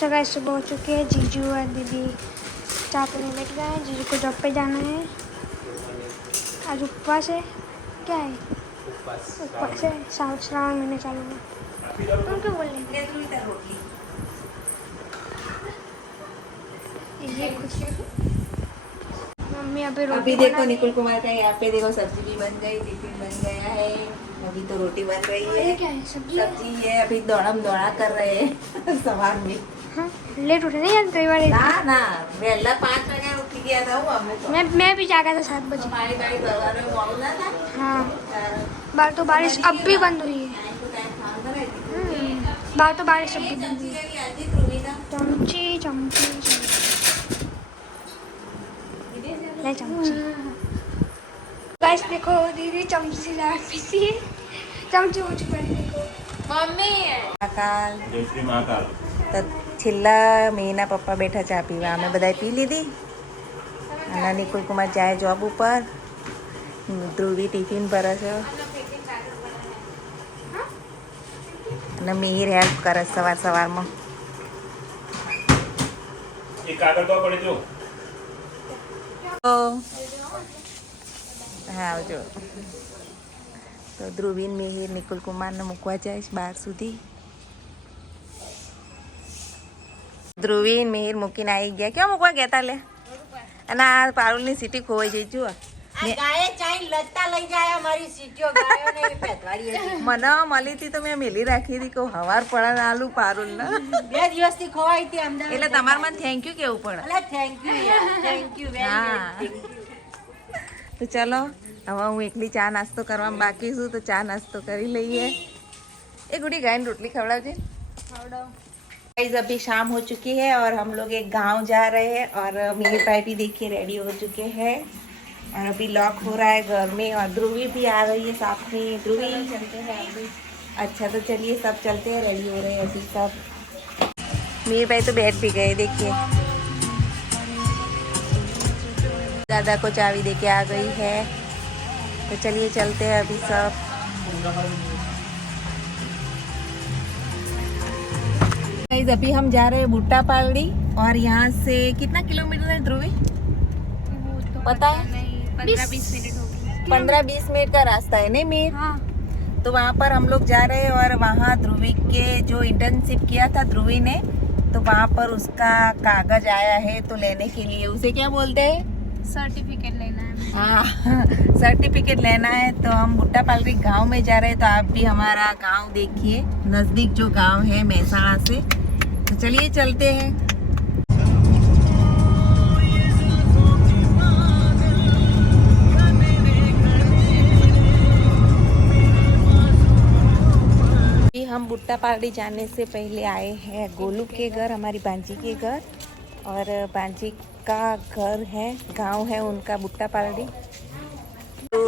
तो गाइस सुबह हो चुकी है। जीजू और दीदी चाय पीने बैठ गए हैं। जीजू को जॉब पे जाना है। आज उपवास है। क्या है? उपवास है। श्रावण महीने चालू है। तुम क्यों बोल रहे हो? ये खुश मम्मी अभी देखो निकुल कुमार का यहाँ पे देखो सब्जी भी बन गई, टिफिन बन गया है। अभी तो रोटी बन रही है। क्या है? सब्जी है। अभी दौड़म दौड़ा कर रहे हैं सवार में। हाँ, लेट उठे नहीं आज रविवार है। ना ना वेला 5 बजे उठ गया था वो हमें तो। मैं भी जागा था 7 बजे। हमारी गाड़ी सवार में मौला था। हाँ बाहर तो बारिश अब भी बंद हुई है। बाहर तो बारिश अब भी बंद हुई है। चमची चमची ले चमची। गाइस देखो दीदी चमची ला पीसी है। चमची हो चुका है देखो। मम्मी महाकाल जय श्री महाकाल। तो છેલ્લા મહિના પપ્પા બેઠા ચા પીવા. અમે બધાએ પી લીધી. અને નિકુલ કુમાર જાય જોબ ઉપર. ધ્રુવી ટિફિન ભરે છે અને મિહિર હેલ્પ કરે સવાર સવારમાં. એક કાગળ તો પડી જો. હા આવજો. તો ધ્રુવીન મિહિર નિકુલ કુમારને મૂકવા જાય બહાર સુધી. ધ્રુવીન મિહિર મૂકીને આવી ગયા. ક્યાં મૂકવા ગયા તા લે? અને આ પારુલની સીટી ખોવાઈ જઈ જુઓ. મને મળી હતી તો મેં મેલી રાખી હતી કે હવાર પડે આલુ પારુલ ને 2 દિવસથી ખોવાઈ હતી અમદાવાદ. એટલે તમારે મને થેન્ક યુ કેવું પડે. થેન્ક યુ તો ચલો હવે હું એકલી ચા નાસ્તો કરવામાં બાકી છું તો ચા નાસ્તો કરી લઈએ. એ गुड़ी गाय रोटली खवड़ाओ. गाइस अभी शाम हो चुकी है और हम लोग एक गांव जा रहे हैं और मिहिर भाई भी देखिए रेडी हो चुके हैं और अभी लॉक हो रहा है घर में और ध्रुवी भी आ रही है साथ में. ध्रुवी चलते हैं अभी. अच्छा तो चलिए सब चलते हैं. रेडी हो रहे हैं अभी सब. मिहिर भाई तो बैठ भी गए देखिए. दादा को चाबी देके आ गई है तो चलिए चलते हैं अभी सब. गाइस अभी हम जा रहे हैं बूटा पालड़ी और यहाँ से कितना किलोमीटर है ध्रुवी पता है? 15-20 मिनट होगी. 15-20 मिनट का रास्ता है नहीं मीर? हाँ. तो वहाँ पर हम लोग जा रहे हैं और वहाँ ध्रुवी के जो इंटर्नशिप किया था ध्रुवी ने तो वहाँ पर उसका कागज आया है तो लेने के लिए. उसे क्या बोलते हैं? सर्टिफिकेट लेना है. हाँ सर्टिफिकेट लेना है. तो हम बूटा पालड़ी गांव में जा रहे हैं. तो आप भी हमारा गांव देखिए नज़दीक जो गांव है महसाणा से. तो चलिए चलते हैं. हम बुट्टा पालड़ी जाने से पहले आए हैं गोलू के घर, हमारी भांजी के घर. और भांजी का घर है गांव है उनका बुट्टा पालड़ी. तो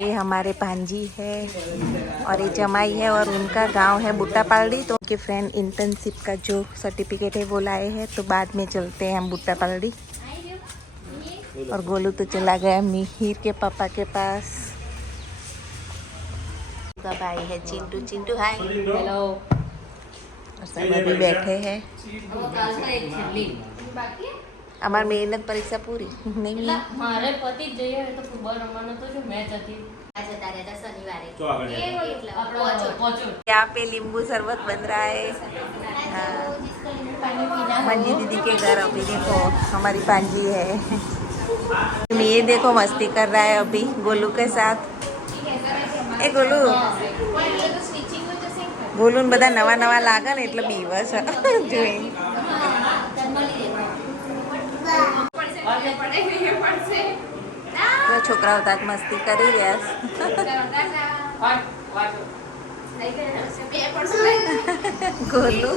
ये हमारे भांजी है और ये जमाई है और उनका गांव है बुट्टा पालड़ी. तो उनके फ्रेंड इंटर्नशिप का जो सर्टिफिकेट है वो लाए हैं तो बाद में चलते हैं हम बुट्टा पालड़ी. और गोलू तो चला गया मिहिर के पापा के पास. सब भाई है चिंटू. चिंटू हाय. हेलो. और सब अभी बैठे हैं. हमारी मेहनत परीक्षा पूरी नहीं મારે પતિ જઈએ તો ફૂટબોલ રમવાનો તો જો મેચ હતી આજે તારે હતા શનિવારે તો આગળ એ હોય એટલે આપણો પહોંચો. यहाँ पे नींबू शरबत बन रहा है. मंजी दीदी के घर अभी देखो हमारी पांजी है. ये देखो मस्ती कर रहा है अभी गोलू के साथ. ए गोलू गोलू ने બધા નવા નવા લાગે ને એટલે બીવસ જોઈ. તો છોકરાઓ તાક મસ્તી કરી રહ્યા ગોલુ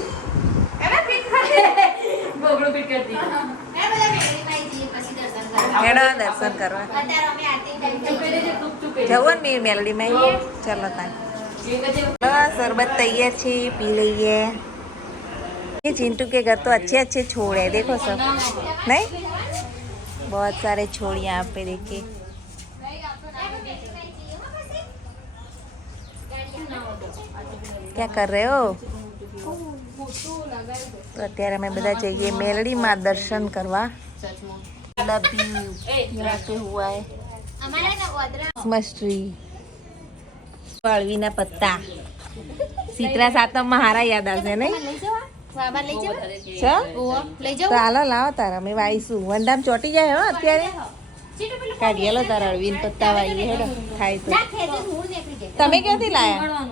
ગોગળો પીટ કરતી હેડો દર્શન કરવા જવું ને મેલડીમાં. ચલો તાક शरबत तैयार छे पी लीजिए. ये चिंटू के घर तो अच्छे अच्छे छोड़ है देखो सब. नहीं बहुत सारे छोड़ यहाँ पे देखिए. ક્યાં કર રહે હો? તો અત્યારે અમે બધા જઈએ મેલડીમાં દર્શન કરવા. ક્રિસમસ ટ્રી, અળવીના પત્તા, શીતળા સાતમમાં હારા યાદ આવશે નહીં? તો હાલો લાવો તારા અમે વાઈશું. વંદામ ચોટી જાય હો અત્યારે. કાઢી હાલો તારા અળવીના પત્તા વાઈએ હેડો ખાય તો. તમે ક્યાંથી લાયા?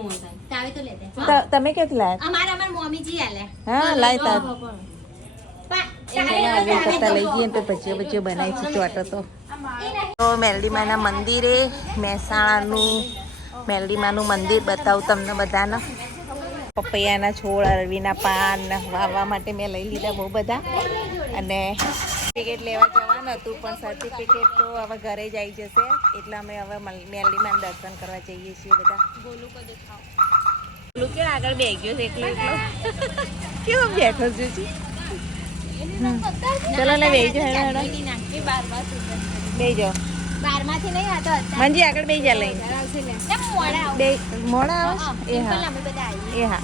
તમે ક્યાંથી લાયા? હા લાય તાર. અળવીના પત્તા લઈ જઈએ તો ભજીયો ભજીયો બનાવીશું ચોટો તો. મેલડીમાના મંદિરે, મહેસાણાનું મેલડીમાનું મંદિર બતાવું તમને બધાને. પપૈયાના છોડ, અળવીના પાન વાવવા માટે મેં લઈ લીધા બહુ બધા. અને સર્ટિફિકેટ લેવા જવાનું હતું પણ સર્ટિફિકેટ તો હવે ઘરે જ આવી જશે એટલે અમે હવે મેલડીમાં દર્શન કરવા જઈએ છીએ બધા. ગોલું કે આગળ બેસી ગયો છે એકલો એકલો. કેવો બેઠો છું? ચલો ને બેસી જાઓ. બેસી જાઓ. મંજી આગળ બેસી જા લઈને. મોડા આવે? એ હા એ હા.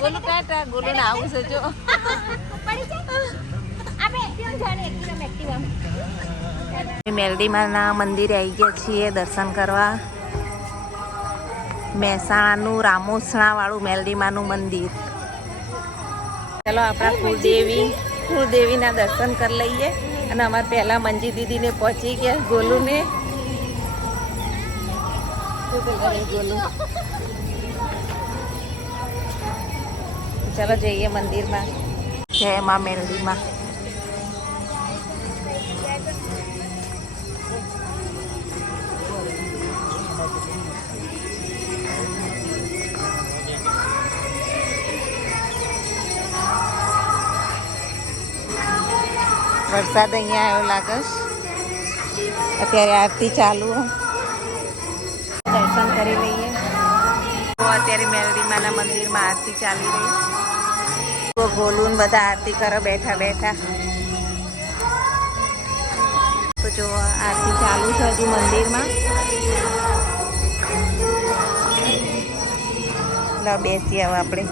ગોલું ટાટા ગોલું ને આવું છે જો. મેલડીમાના મંદિરે આવી ગયા છીએ દર્શન કરવા. મહેસાણાનું રામોસણા વાળું મેલડીમાનું મંદિર. ચાલો આપણા કુળદેવીના દર્શન કરી લઈએ. અને અમારે પહેલા મંજી દીદીને પહોંચી ગયા ગોલુને. ગોલું ચાલો જઈએ મંદિરમાં. જય માં મેલડીમાં. વરસાદ અહીંયા આવ્યો લાગે છે. અત્યારે આરતી ચાલુ. દર્શન કરી લઈએ. તો અત્યારે મેલડીમાના મંદિરમાં આરતી ચાલી રહી. તો ગોલુન બધા આરતી કરો બેઠા બેઠા. તો જો આરતી ચાલુ છે હજુ મંદિરમાં. લો બેસીએ હવે આપણે.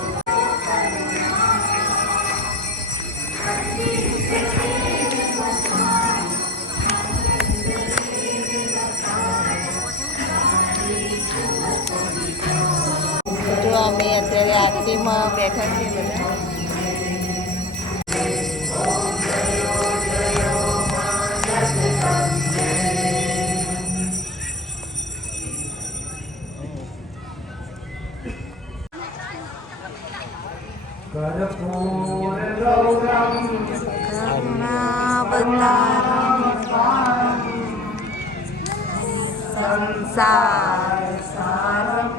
જો અમે અત્યારે આરતીમાં બેઠા છીએ બધા. સંસાર સારમ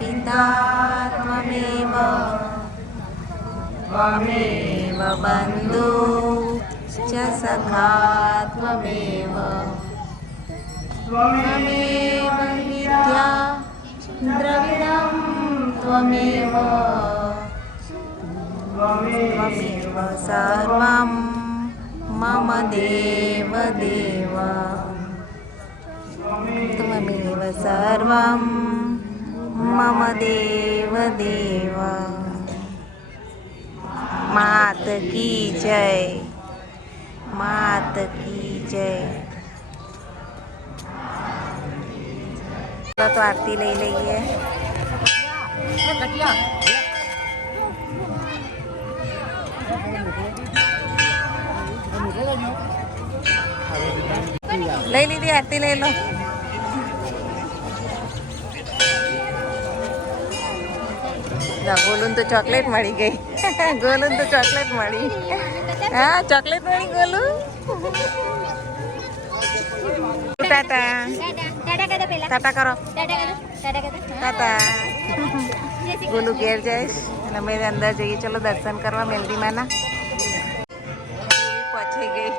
पिता त्वमेव त्वमेव बन्धु च सखा त्वमेव त्वमेव विद्या द्रविणं त्वमेव त्वमेव सर्वं मम देव देव त्वमेव सर्वं मम देव देव. मात की जय, मात की जय. तो आरती ले लीजिए. ले लीजिए आरती ले लो. ગોલુન તો ચોકલેટ મળી ગઈ. ગોલુન તો ચોકલેટ મળી. હા ચોકલેટ મળી ગોલુ. ટાટા ટાટા કરો. ટાટા. ગોલુ ઘેર જઈશ અને અમે અંદર જઈએ. ચલો દર્શન કરવા મેલડીમાના. પહોંચી ગઈ.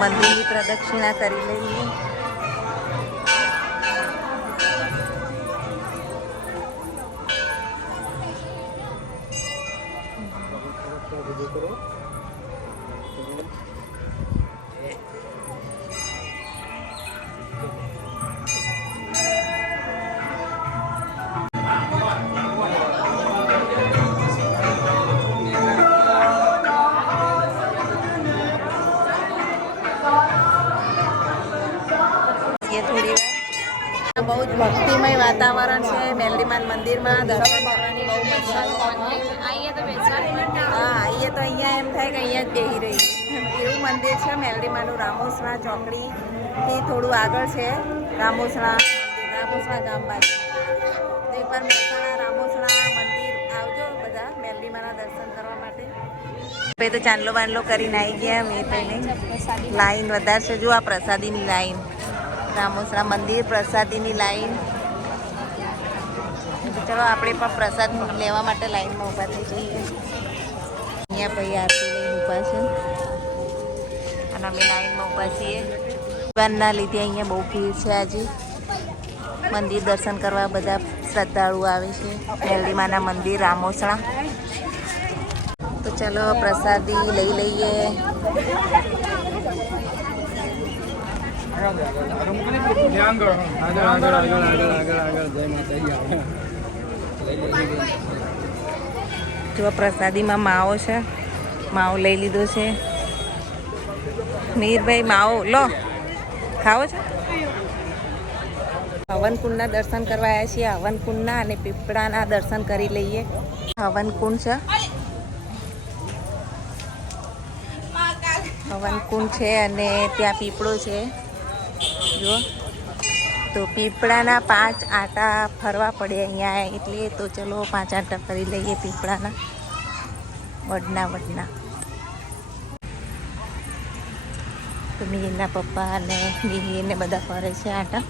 મંદિરની પ્રદક્ષિણા કરી લઈએ. થોડી વાર બહુ જ ભક્તિમય વાતાવરણ છે. મેલડીમાન મંદિરમાં દર્શન કરવાની બહુ મજા આવે. હા આવીએ તો અહીંયા એમ થાય કે અહીંયા જ બેસી રહી. એવું મંદિર છે મેલડીમાનું. રામોસણા ચોકડીથી થોડું આગળ છે રામોસણા ગામ બાજુ. તો એકવાર મહેસાણા રામોસણા મંદિર આવજો બધા મેલડીમાના દર્શન કરવા માટે. હવે તો ચાંદલો બાંદલો કરીને આવી ગયા. મેં પહેલે લાઈન વધારે છે. જો આ પ્રસાદીની લાઈન. રામોસણા મંદિર પ્રસાદીની લાઈન. ચલો આપણે પણ પ્રસાદ લેવા માટે લાઈનમાં ઊભા થઈ જઈએ. અહીંયા ભાઈ આરતી લઈને ઊભા છે અને અમે લાઈનમાં ઊભા છીએ. ભગવાનના લીધે અહીંયા બહુ ભીડ છે. આજે મંદિર દર્શન કરવા બધા શ્રદ્ધાળુ આવે છે. મેલડીમાના મંદિર રામોસણા. તો ચલો પ્રસાદી લઈ લઈએ. જો પ્રસાદીમાં માવો છે. માવો લઈ લીધો છે. મીરભાઈ માવો લો. ખાવો છે? હવનકુંડના દર્શન કરવા આવ્યા છીએ. હવનકુંડના અને પીપળાના દર્શન કરી લઈએ. હવનકુંડ છે. હવનકુંડ છે અને ત્યાં પીપળો છે. જો તો પીપળાના 5 આંટા ફરવા પડે અહીંયા. એટલે તો ચલો 5 આંટા ફરી લઈએ પીપળાના વડના. તો મિહિરના પપ્પા અને મિહિરને બધા ફરે છે આંટા.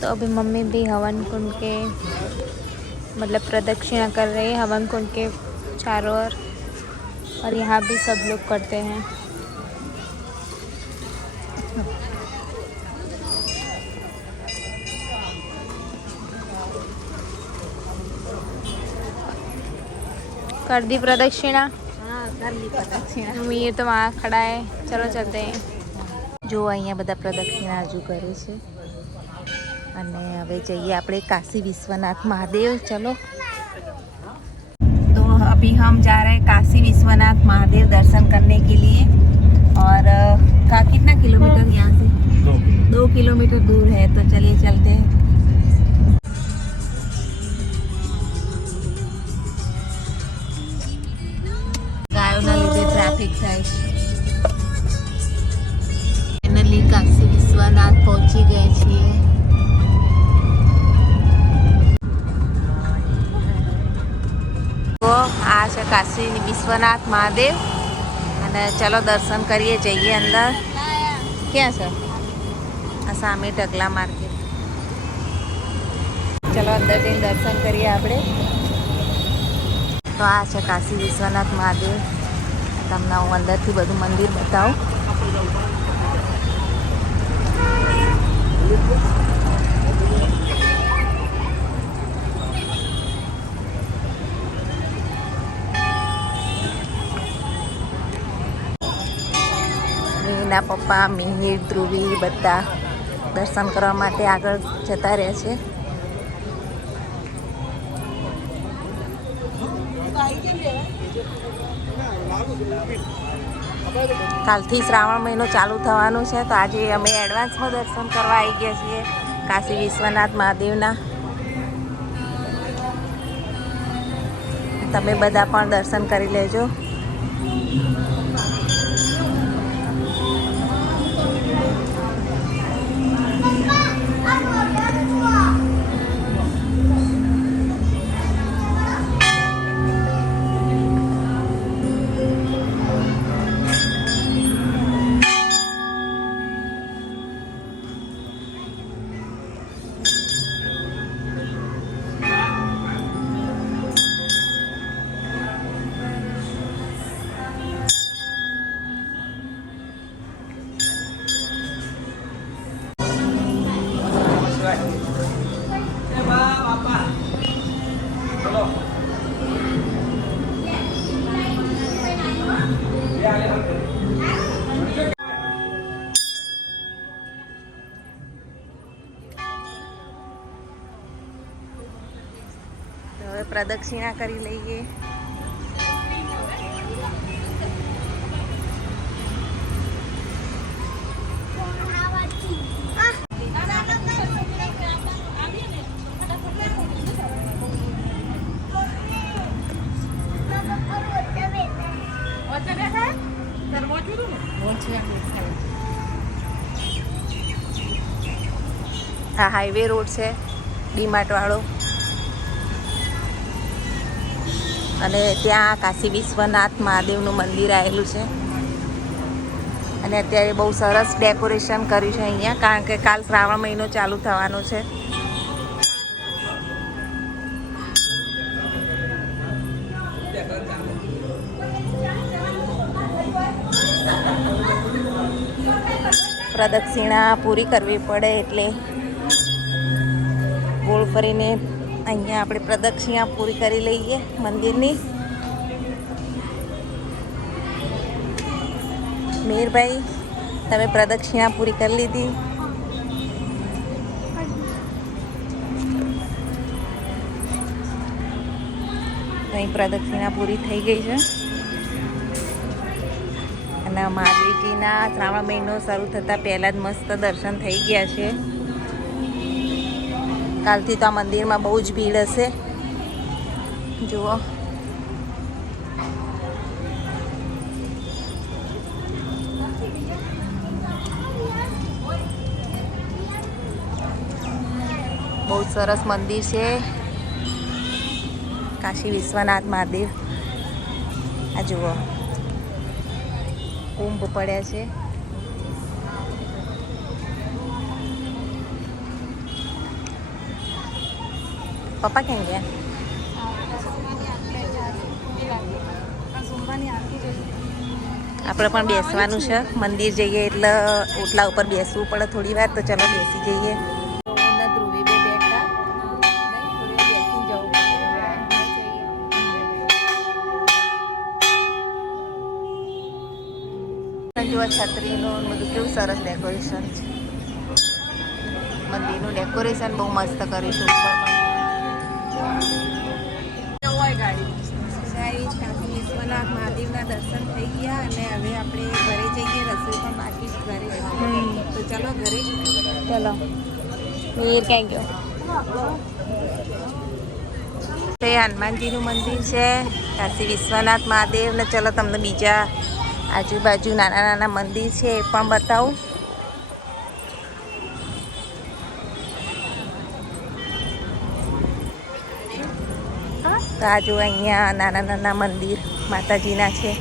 तो अभी मम्मी भी हवन कुंड के मतलब प्रदक्षिणा कर रही है हवन कुंड के चारों ओर. और यहाँ भी सब लोग करते हैं. कर दी प्रदक्षिणा. हाँ कर ली प्रदक्षिणा. मीर तो वहाँ खड़ा है. चलो चलते हैं. જો અહીંયા બધા પ્રદક્ષિણા હજુ કરે છે. અને હવે જઈએ આપણે काशी विश्वनाथ महादेव. चलो तो अभी हम जा रहे हैं काशी विश्वनाथ महादेव दर्शन करने के लिए. और कितना किलोमीटर यहाँ से? 2 किलोमीटर दूर है. तो चलिए चलते हैं. ગાયોના લીધે ટ્રાફિક થાય છે. ફાઇનલી કાશી વિશ્વનાથ પહોંચી ગયા છીએ. તો આ છે કાશી વિશ્વનાથ મહાદેવ. અને ચલો દર્શન કરીએ. જઈએ અંદર. ક્યાં છે? આ સામે ઢગલા માર્કેટ. ચલો અંદર જઈને દર્શન કરીએ આપણે. તો આ છે કાશી વિશ્વનાથ મહાદેવ. તમને હું અંદરથી બધું મંદિર બતાવું. મિહિરના પપ્પા મિહિર ધ્રુવી બધા દર્શન કરવા માટે આગળ જતા રહે છે. કાલથી શ્રાવણ મહિનો ચાલુ થવાનો છે, તો આજે અમે એડવાન્સમાં દર્શન કરવા આવી ગયા છીએ કાશી વિશ્વનાથ મહાદેવના. તમે બધા પણ દર્શન કરી લેજો. હવે પ્રદક્ષિણા કરી લઈએ. આ હાઈવે રોડ છે ડીમાર્ટ વાળો, અને ત્યાં કાશી વિશ્વનાથ મહાદેવનું મંદિર આવેલું છે. અને અત્યારે બહુ સરસ ડેકોરેશન કર્યું છે અહીંયા, કારણ કે કાલ શ્રાવણ મહિનો ચાલુ થવાનો છે. પ્રદક્ષિણા પૂરી કરવી પડે એટલે ગોળ ફરીને અહીંયા આપણે પ્રદક્ષિણા પૂરી કરી લઈએ મંદિરની. મેરભાઈ, તમે પ્રદક્ષિણા પૂરી કરી લીધી? અહીં પ્રદક્ષિણા પૂરી થઈ ગઈ છે. અને મહાદેવજીના શ્રાવણ મહિનો શરૂ થતાં પહેલાં જ મસ્ત દર્શન થઈ ગયા છે. કાલથી તો આ મંદિરમાં બહુ જ ભીડ હશે. જુઓ, બહુ સરસ મંદિર છે કાશી વિશ્વનાથ મહાદેવ. આ જુઓ, કુંભ પડ્યા છે. પપ્પા ક્યાં ગયા? આપણે પણ બેસવાનું છે. મંદિર જઈએ એટલે ઓટલા ઉપર બેસવું પડે થોડી વાર, તો ચલો બેસી જઈએ. ધ્રુવી બે બેઠા બેસી જવું. જો છત્રીનું બધું કેવું સરસ ડેકોરેશન છે. મંદિરનું ડેકોરેશન બહુ મસ્ત કર્યું છે. ઉપર કાશી વિશ્વનાથ મહાદેવના દર્શન થઈ ગયા, અને હવે આપણે ઘરે જઈએ. રસોઈ પણ બાકી જ ઘરે, તો ચલો ઘરે. ચલો. મીર ક્યાં ગયો? તે હનુમાનજીનું મંદિર છે કાશી વિશ્વનાથ મહાદેવ. ને ચલો તમને બીજા આજુબાજુ નાના નાના મંદિર છે એ પણ બતાવું. તો આ જો અહીંયા નાના નાના મંદિર માતાજીના છે.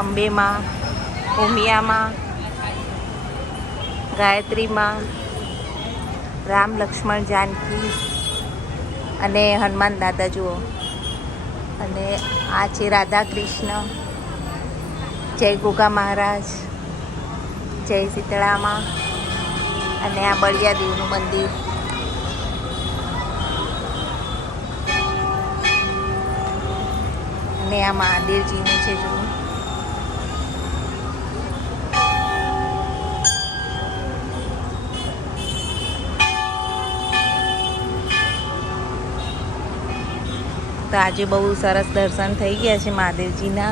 અંબેમાં, ઉમિયામાં, ગાયત્રીમાં, રામ લક્ષ્મણ જાનકી અને હનુમાન દાદા જુઓ. અને આ છે રાધા કૃષ્ણ, જય ગોગા મહારાજ, જય શીતળામાં, અને આ બળિયાદેવનું મંદિર. અને આ મહાદેવજીનું છે જુઓ. તો આજે બહુ સરસ દર્શન થઈ ગયા છે મહાદેવજીના.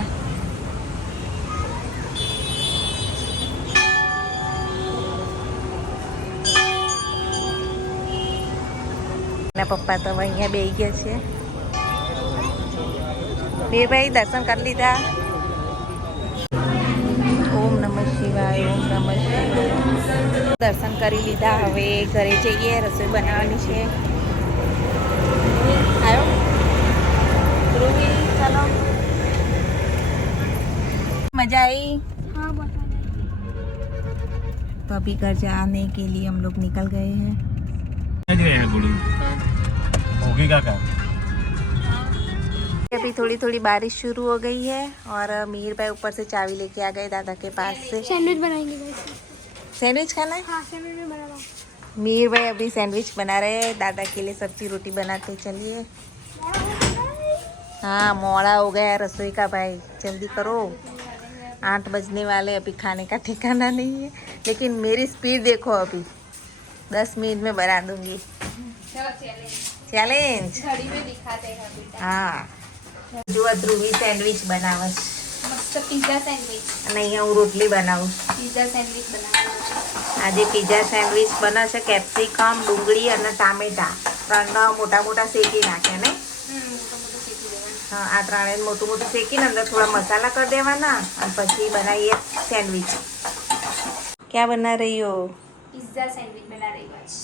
એના પપ્પા તો હવે અહીંયા બેસી ગયા છે. વીરભાઈ દર્શન કરી લીધા. ઓમ નમઃ શિવાય, ઓમ નમઃ શિવાય. દર્શન કરી લીધા. હવે ઘરે જઈએ, રસોઈ બનાવવાની છે. આવ્યો ધ્રુવી, ચાલો. मजा आई? हाँ बहुत मजा तो अभी घर जाने के लिए हम लोग निकल गए हैं. होगी क्या काम? अभी थोड़ी थोड़ी बारिश शुरू हो गई है और मीर भाई ऊपर से चाबी लेके आ गए दादा के पास से. सैंडविच बनाएंगे गाइस. सैंडविच खाना है? हाँ सैंडविच भी बना रहा हूँ. मीर भाई अभी सैंडविच बना रहे हैं. दादा के लिए सब्जी रोटी बनाते. चलिए. हाँ मोड़ा हो गया रसोई का भाई, जल्दी करो. 8 बजने वाले, अभी खाने का ठिकाना नहीं है. लेकिन मेरी स्पीड देखो, अभी 10 मिनट में बना दूंगी. चैलेंज घड़ी में दिखाते हैं बेटा. हाँ જો ધ્રુવી સેન્ડવિચ બનાવે છે. मस्त पिज्जा सैंडविच. અને અહીંયા હું રોટલી બનાવું. पिज्जा सैंडविच बनाना. આજે પિઝા સેન્ડવિચ બને છે. કેપ્સિકમ, ડુંગળી અને ટામેટા ત્રણના મોટા મોટા શેકી નાખ્યા ને. हाँ आ ત્રણે મોટું મોટું શેકીને અંદર थोड़ा मसाला कर देवाना और પછી बनाइए सैंडविच. क्या बना रही हो? पिज्जा सैंडविच बना रही हूँ आज.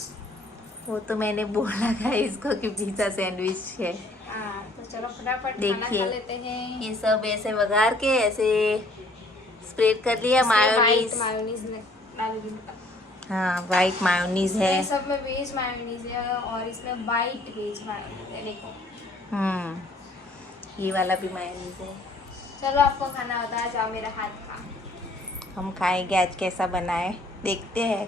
वो तो मैंने बोला था इसको कि पिज्जा सैंडविच है. हाँ तो चलो फटाफट खाना देखिए. खा लेते हैं. ये सब ऐसे वघार के ऐसे स्प्रेड कर लिया. मायोनीज. मायोनीज डालूंगी. हाँ वाइट मायोनीज है. ये सब में वेज मायोनीज है और इसमें वाइट वेज मायोनीज है. देखो ये वाला भी मायोनीज है. चलो आपको खाना होता है, जाओ मेरा हाथ खा. हम खाएंगे आज कैसा बना है देखते हैं.